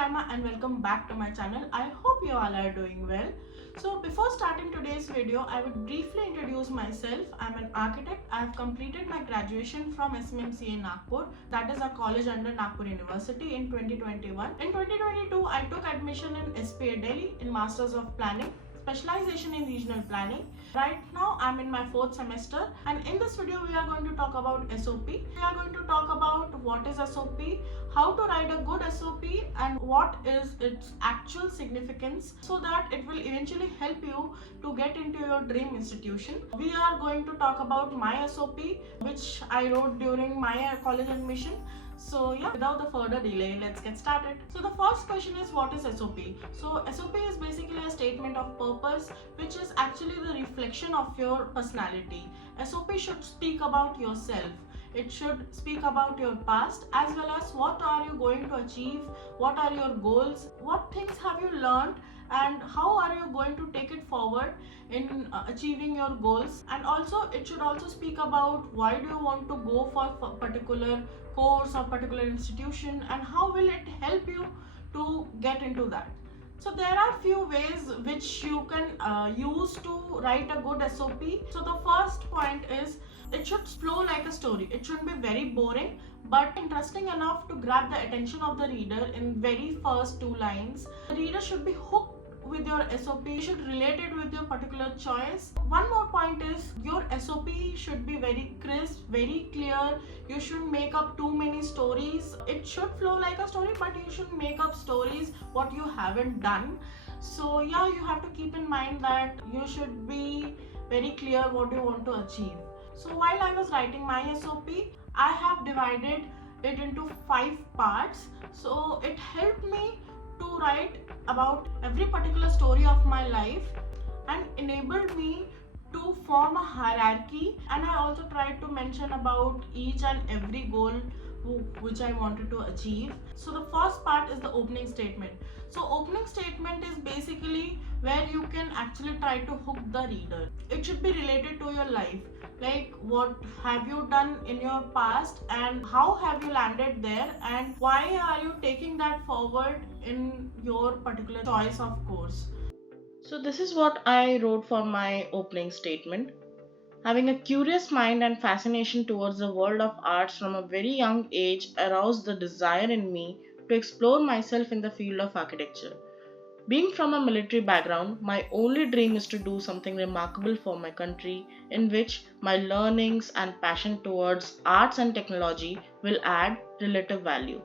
Karma and welcome back to my channel. I hope you all are doing well. So before starting today's video, I would briefly introduce myself. I'm an architect. I have completed my graduation from SMMCA Nagpur, that is a college under Nagpur University, in 2021. In 2022, I took admission in SPA Delhi in Masters of Planning, specialization in regional planning. Right now I'm in my 4th semester, and in this video we are going to talk about SOP. We are going to talk about what is SOP, how to write a good SOP, and what is its actual significance, so that it will eventually help you to get into your dream institution. We are going to talk about my SOP, which I wrote during my college admission. So yeah, without the further delay, let's get started. So the first question is, what is SOP? So SOP is basically a statement of purpose, which is actually the reflection of your personality. SOP should speak about yourself. It should speak about your past, as well as what are you going to achieve, what are your goals, what things have you learned, and how are you going to take it forward in achieving your goals. And also it should also speak about why do you want to go for a particular course or particular institution, and how will it help you to get into that. So there are few ways which you can use to write a good SOP. So the first point is, it should flow like a story. It shouldn't be very boring, but interesting enough to grab the attention of the reader in very first 2 lines. The reader should be hooked with your SOP. You should relate it with your particular choice. One more point is, your SOP should be very crisp, very clear. You shouldn't make up too many stories. It should flow like a story, but you shouldn't make up stories what you haven't done. So yeah, you have to keep in mind that you should be very clear what you want to achieve. So while I was writing my SOP, I have divided it into 5 parts. So it helped me to write about every particular story of my life, and enabled me to form a hierarchy. And I also tried to mention about each and every goal which I wanted to achieve. So the first part is the opening statement. So opening statement is basically where you can actually try to hook the reader. It should be related to your life, like what have you done in your past and how have you landed there, and why are you taking that forward in your particular choice of course. So this is what I wrote for my opening statement. Having a curious mind and fascination towards the world of arts from a very young age aroused the desire in me to explore myself in the field of architecture. Being from a military background, my only dream is to do something remarkable for my country, in which my learnings and passion towards arts and technology will add relative value.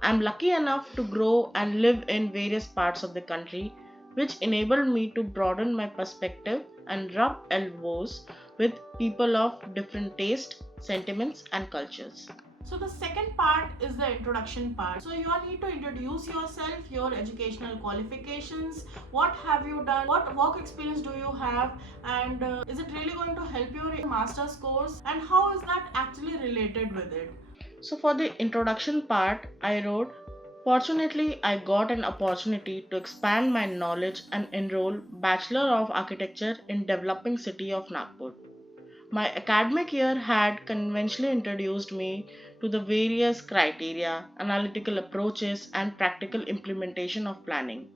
I am lucky enough to grow and live in various parts of the country, which enabled me to broaden my perspective and rub elbows with people of different taste, sentiments, and cultures. So the second part is the introduction part. So you need to introduce yourself, your educational qualifications, what have you done, what work experience do you have, and is it really going to help you in master's course, and how is that actually related with it. So for the introduction part, I wrote, fortunately, I got an opportunity to expand my knowledge and enroll Bachelor of Architecture in developing city of Nagpur. My academic year had conventionally introduced me to the various criteria, analytical approaches, and practical implementation of planning.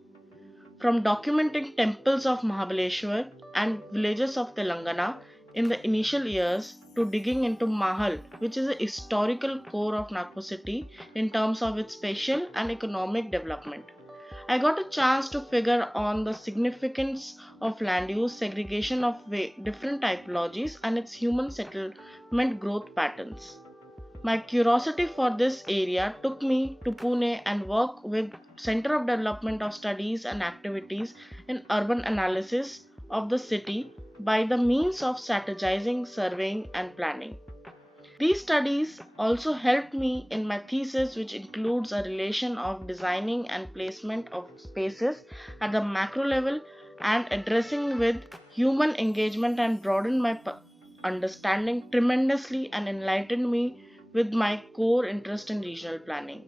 From documenting temples of Mahabaleshwar and villages of Telangana in the initial years to digging into Mahal, which is a historical core of Nagpur city in terms of its spatial and economic development. I got a chance to figure on the significance of land use, segregation of different typologies, and its human settlement growth patterns. My curiosity for this area took me to Pune and work with Center of Development of Studies and Activities in Urban Analysis of the city by the means of strategizing, surveying, and planning. These studies also helped me in my thesis, which includes a relation of designing and placement of spaces at the macro level and addressing with human engagement, and broadened my understanding tremendously and enlightened me with my core interest in regional planning.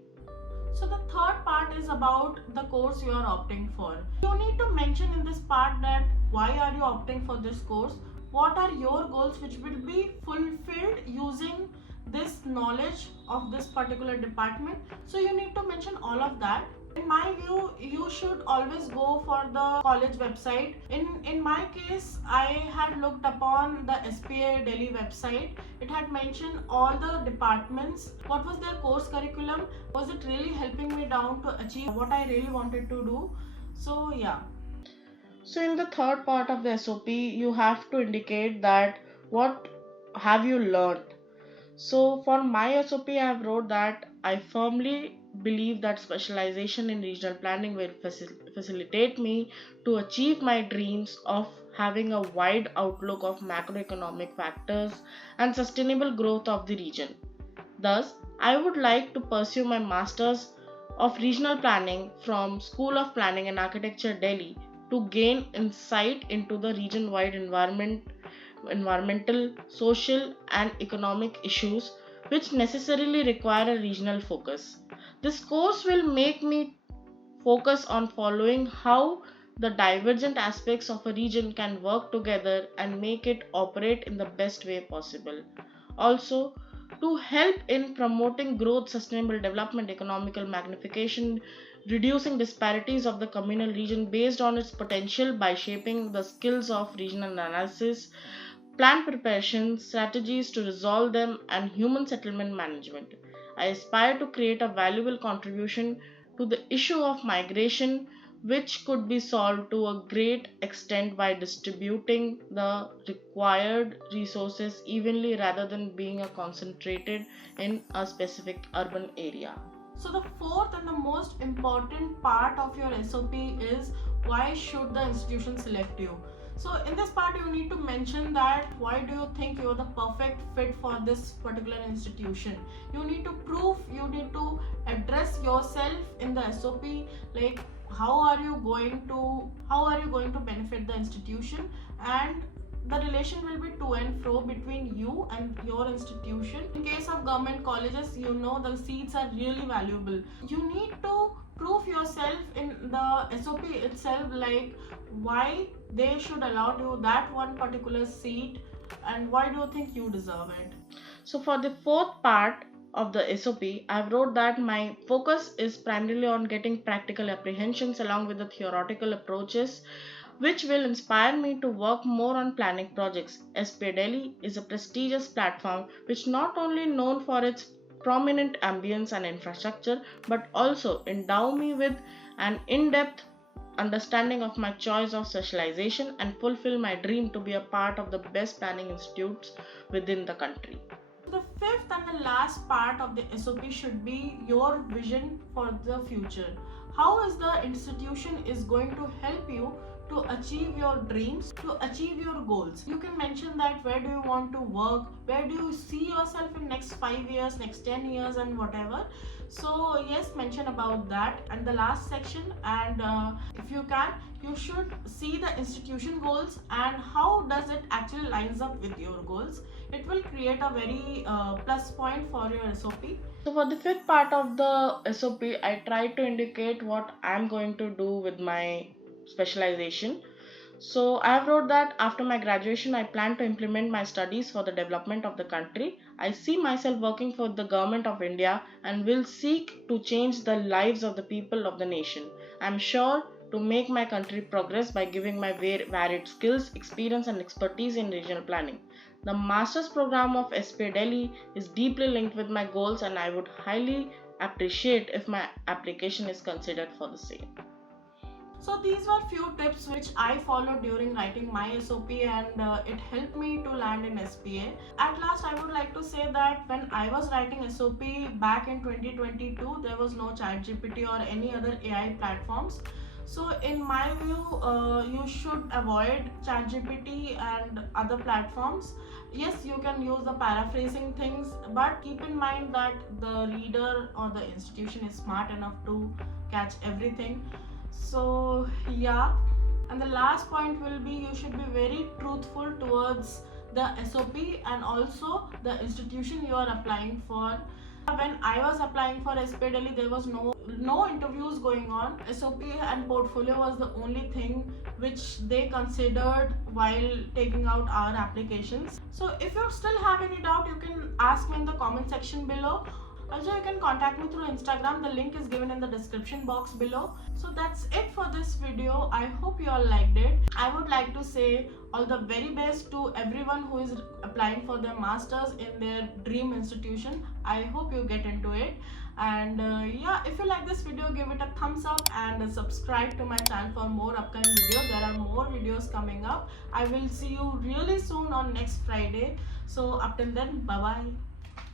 So the third part is about the course you are opting for. You need to mention in this part that why are you opting for this course, what are your goals which will be fulfilled using this knowledge of this particular department. So you need to mention all of that. In my view, you should always go for the college website. In my case, I had looked upon the SPA Delhi website. It had mentioned all the departments, what was their course curriculum, was it really helping me down to achieve what I really wanted to do. So yeah. So in the third part of the SOP, you have to indicate that what have you learned. So for my SOP, I have wrote that I firmly believe that specialization in regional planning will facilitate me to achieve my dreams of having a wide outlook of macroeconomic factors and sustainable growth of the region. Thus, I would like to pursue my Masters of Regional Planning from School of Planning and Architecture, Delhi, to gain insight into the region-wide environmental, social, and economic issues which necessarily require a regional focus. This course will make me focus on following how the divergent aspects of a region can work together and make it operate in the best way possible. Also, to help in promoting growth, sustainable development, economical magnification, reducing disparities of the communal region based on its potential by shaping the skills of regional analysis, plan preparation, strategies to resolve them, and human settlement management. I aspire to create a valuable contribution to the issue of migration, which could be solved to a great extent by distributing the required resources evenly rather than being concentrated in a specific urban area. So the fourth and the most important part of your SOP is why should the institution select you? So in this part you need to mention that why do you think you're the perfect fit for this particular institution. You need to prove, you need to address yourself in the SOP, like how are you going to benefit the institution, and the relation will be to and fro between you and your institution. In case of government colleges, you know the seats are really valuable. You need to prove yourself in the SOP itself, like why they should allow you that one particular seat and why do you think you deserve it. So for the fourth part of the SOP, I've wrote that my focus is primarily on getting practical apprehensions along with the theoretical approaches which will inspire me to work more on planning projects. SPA Delhi is a prestigious platform which not only known for its prominent ambience and infrastructure but also endow me with an in-depth understanding of my choice of specialization and fulfill my dream to be a part of the best planning institutes within the country. The fifth and the last part of the SOP should be your vision for the future. How is the institution is going to help you to achieve your dreams, to achieve your goals. You can mention that where do you want to work, where do you see yourself in next 5 years, next 10 years and whatever. So yes, mention about that. And the last section, and if you can, you should see the institution goals and how does it actually lines up with your goals. It will create a very plus point for your SOP. So for the fifth part of the SOP, I try to indicate what I'm going to do with my specialization. So I have wrote that after my graduation, I plan to implement my studies for the development of the country. I see myself working for the government of India and will seek to change the lives of the people of the nation. I am sure to make my country progress by giving my varied skills, experience and expertise in regional planning. The master's program of SPA Delhi is deeply linked with my goals and I would highly appreciate if my application is considered for the same. So these were few tips which I followed during writing my SOP and it helped me to land in SPA. At last, I would like to say that when I was writing SOP back in 2022, there was no ChatGPT or any other AI platforms. So in my view, you should avoid ChatGPT and other platforms. Yes, you can use the paraphrasing things, but keep in mind that the reader or the institution is smart enough to catch everything. So yeah, and the last point will be you should be very truthful towards the SOP and also the institution you are applying for. When I was applying for SPA Delhi, there was no interviews going on. SOP and portfolio was the only thing which they considered while taking out our applications. So if you still have any doubt, you can ask me in the comment section below. Also, you can contact me through Instagram. The link is given in the description box below. So that's it for this video. I hope you all liked it. I would like to say all the very best to everyone who is applying for their masters in their dream institution. I hope you get into it. And yeah, if you like this video, give it a thumbs up and subscribe to my channel for more upcoming videos. There are more videos coming up. I will see you really soon on next Friday. So up till then, bye bye.